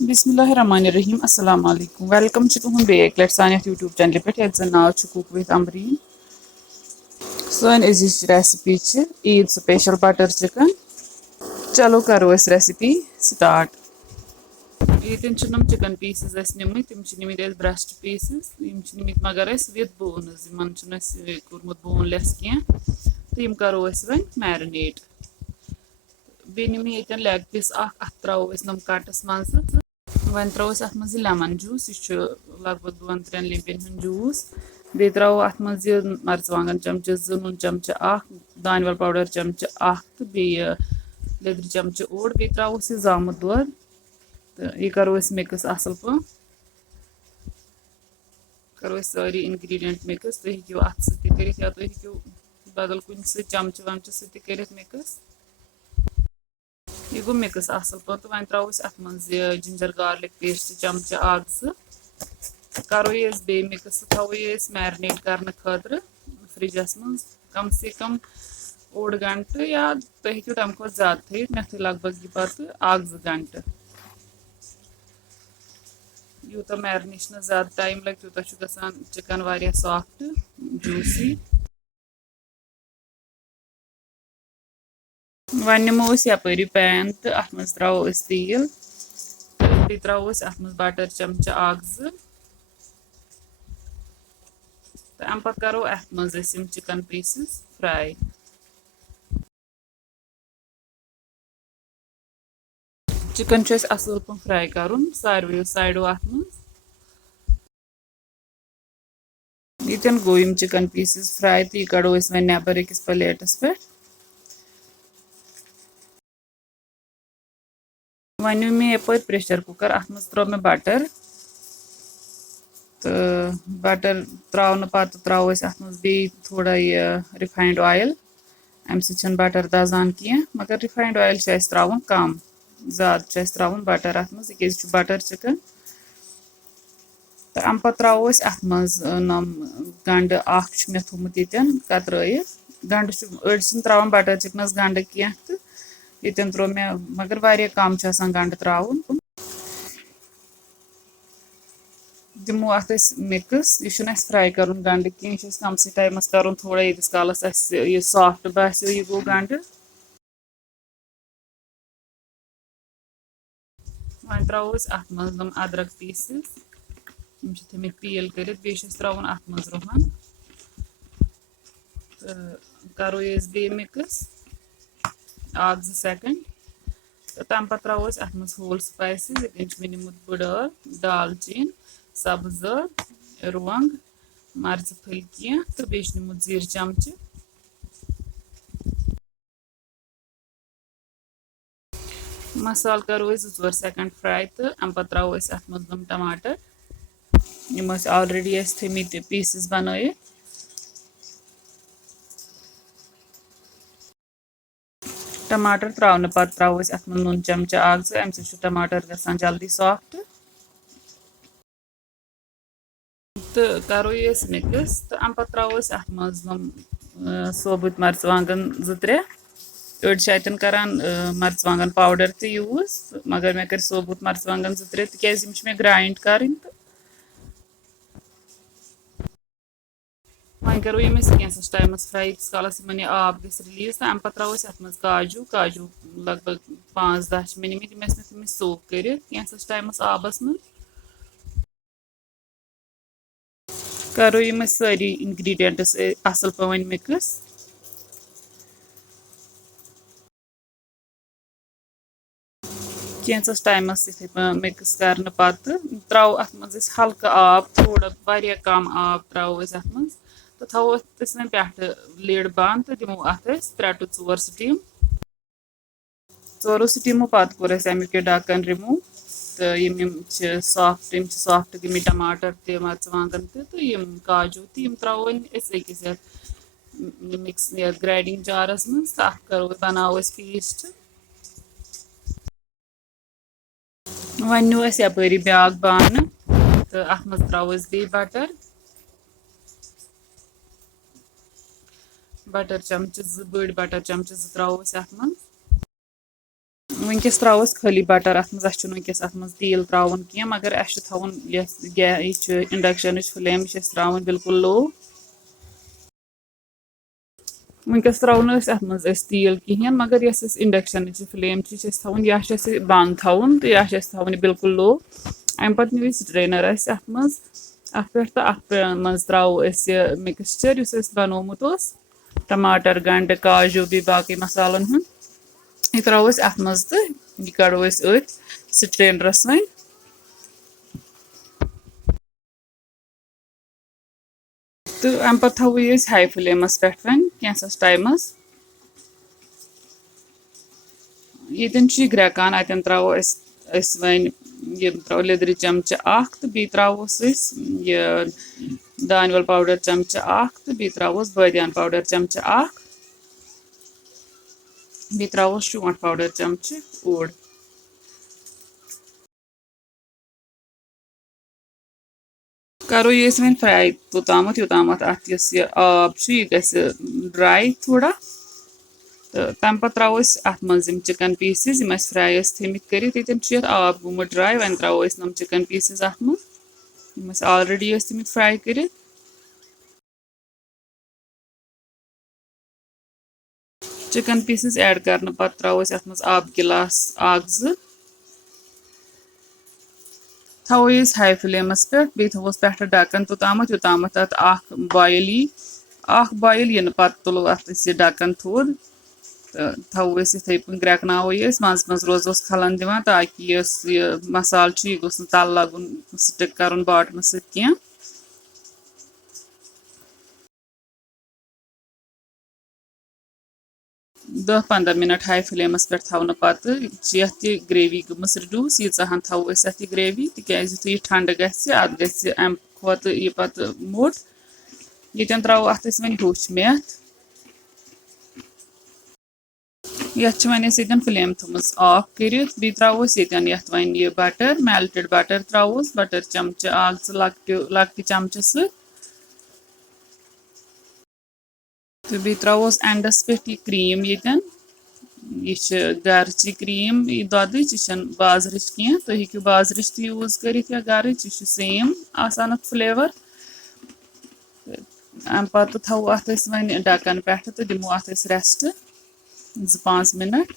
बिस्मिल्लाहिर्रहमानिर्रहीम अस्सलाम वालेकुम वेलकम तुहद बेक लेट सान यूट्यूब चैनल पे ये जन नाव कुक विद अमरीन सन अजिज recipe Eid special butter chicken चलो करो रेसिपी स्टार्ट ये चिकन पीसेस निमित तम निमित ब्रेस्ट पीसेस निमित मगर विद बोन्स कोर्मुत बोनलेस कह तो करो वन मैरिनेट बे निम ये लेग पीस अत त्रो नम कटस मज वन त्रो अत मज लेमन जूस यह लगभग 2-3 लेम्बन जूस बे त्रो अत मज मरचवांगन चमचे नुन चमचे दानवल पाउडर चमचे तो बे लेदर चमचे ओड बे त्रो जामुत दोध तो यह करो मिक्स असल पे करो सारी इंग्रेडिएंट मिक्स तुम हेको अत कर या तुम हेको बदल कुछ चमचे वमचे कर मिक्स यह गो मिक्स असल पे तो वन त्रो अत मज जिंजर गार्लिक पेस्ट चमचे करो ये बे मिक्स थो ये मैरिनेट करने खतर फ्रिजस मज कम से कम 1 घंटे या तुम हेको तम खुद ज्यादा थ मे थ लगभग यह पे 1-2 घंटे यूत मैरिनेशन ज्यादा टाइम लगे तूत गसान चिकन वारिया सॉफ्ट जूसी वन निमो यपरी पैन तो अत मज त्रो तेल बे त्रो अत मज बटर चमचे 1-2 तो अम पत करो अत मज चिकन पीसेस फ्राई चिकन असल पे फ्राई कर सारवे साइडो अत मज ये गो चिकन पीसेस फ्राई तो यह कड़ो वो नबर अकिस प्लेटस पे वन मे यपर प्रेशर कुकर अत मज त्रो मे बटर तो बटर त्रा पत त्रो अत मज बे थोड़ा यह रिफाइंड ऑयल अम सत बटर दजान कह मगर रिफाइंड ऑयल त्रा कम ज्यादा त्रा बटर अत मज तिज बटर चिकन तो अम पत त्रो अत मज नम गंड मे थोमुत कतर गंड अड़ त्रा बटर चिकनस गंड कह तो ये त्रो मे मगर वारिया कम गंड त्राउन दिमो अत मिक्स यह फ्राई कर गंड कह कम से टाइमस कर थोड़ा यीस कालस यह सॉफ्ट बासो यह गो गंड वन त्रो अत मज नम अदरक पीसेस थमित पील कर त्रोन अत मज रुहन तो करो ये बे मिक्स 1-2 सेकंड तो तम पत त्रो अत मज होल स्पाइसेस ये मे निमुत बड़ दालचीन सब्ज रुंग मर्च फल कह तो बे निमुत जीर चमचे मसाल करो 2-4 सेकंड फ्राई तो अम पत त्रो अत मज नम टमाटर यम ऑलरेडी थमित पीसेस बनाए टमाटर त्रावन पत त्रो अत मज नुन चमचे 1-2 अम टमाटर गसान जल्दी सॉफ्ट तो करो ये मिक्स तो अम पत त्रो अत मज नम सोबुत मरचवांगन 2-3 अड़ करान मरचवांगन पाउडर तो यूज मगर मे कर सोबुत मरचवांगन 2-3 तिकाज मे ग्राइंड कर वन करो ये कैंसस टाइमस फ्राई यीस कालस इन आब गस रिलीज तो अम पत त्रो अत मज काजू काजू लगभग 5-10 निमित तम सोक कर कैंसस टाइमस आबस मज करो ये सारी इंग्रेडिएंट्स असल पे one mix Kansas times mix करने पत त्रो अत मज हल्का आब थोड़ा वारिया कम आब त्रो अत मज तो थो वन पे लिड बंद तो दिमो अत 3 to 4 स्टीम 4 स्टीमो पत कोर अमुक ढक्कन रिमूव तो सॉफ्ट गई टमाटर मरचवांगन तो यम काजू तो त्रो अकिस मिक्स ग्राइंडिंग जारस मज तो करो बनाओ पेस्ट वन न्यू यपरी ब्या बान तो अत मज त्रो बे बटर चमचे 2 बड़ बटर चमचे त्रो अत मज वनकस त्रो खाली बटर अत मज वनकस अत मज तेल त्रावन कह मगर थवन इंडक्शन फ्लेम त्रावन बिल्कुल लो वनकस त्रो अत मज तेल कहें मगर इंडक्शन फ्लेम थवन या बंद थवन तो या थवन बिल्कुल लो अम पे नी स्ट्रेनर अत पे तो अत मज त्रो मिक्सचर बनोमुत टमाटर गंड काजू भी बाकी मसालन हूँ यह त्रो अत मज तो यह कड़ो अथ स्ट्रेनरस वन तो अम पे थो हाई फ्लेमस पे वन कैंसस टाइमस ये ग्रेकान अतन त्रो वन त्रो लिद्र चमच तो बी त्रोस दानवल पाउडर चमच तो बी त्रोस बादियान पाउडर चमच बी त्रोस शोंठ पाउडर चमच ओड करो ये वन फ्राई तोताम योताम अत आब यह ड्राई थोड़ा तो तम पे त्रो अत मज चिकन पीसेस फ्राई थमित कर आब गुमुत ड्राई वन त्रो नम चिकन पीसेस अत मज ऑलरेडी थमित फ्राई कर चिकन पीसेस ऐड करने पत त्रो अत मज आब गिलास थो हाई फ्लेमस पे बी थोस पे डकन तोताम योताम अत बॉयल बॉयल इन पत तुलो अत डकन थोद तो थो इथे पे ग्रेकनो मज मज रोजोस खलन दिवान ताकि यह मसाल यह गोस तल लगुन स्टिक कर बॉटम सह 10-15 मिनट हाई फ्लेमस पे थवन पत ये ग्रेवी गमस रिड्यूस यीचाहन थो अत ग्रेवी तिकाज यु ठंड गत गम खुत यह पत मोट ये त्रो अत वन होश मेथ यथ वन फ्लेम थोमस ऑफ कर बी त्रोस ये वन यह बटर मेल्टेड बटर त्रोस बटर चमच लकट चमच सह तो बी त्रोस एंडस पे यह क्रीम यह गरची क्रीम यह दद यह बाजर कह तुम हेकू बाजर यूज कर या गर सेम आसान फ्लेवर अम पे थो अत वन डकन पे तो दिमो अत रेस्ट 2-5 मिनट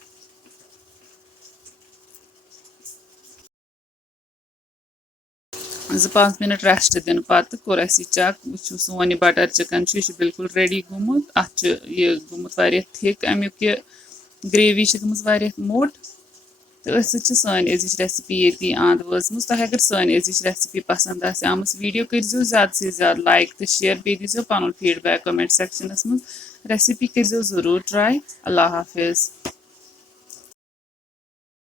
2-5 मिनट रेस्ट दिन पत कोर चेक वो सोन यह बटर चिकन यह बिल्कुल रेडी गुमुत अत गुमुत थिक अमुक यह ग्रेवी गई मोट तो सन अजिच रेसिपी ये आंद वजम तुम अगर सन अजिच रेसिपी पसंद आम वीडियो करो ज़्यादा से ज़्यादा लाइक तो शेयर बे दीजिए पन फीडबैक कमेंट सेक्शनस मज रेसिपी करो ज़रूर ट्राई अल्लाह हाफिज़।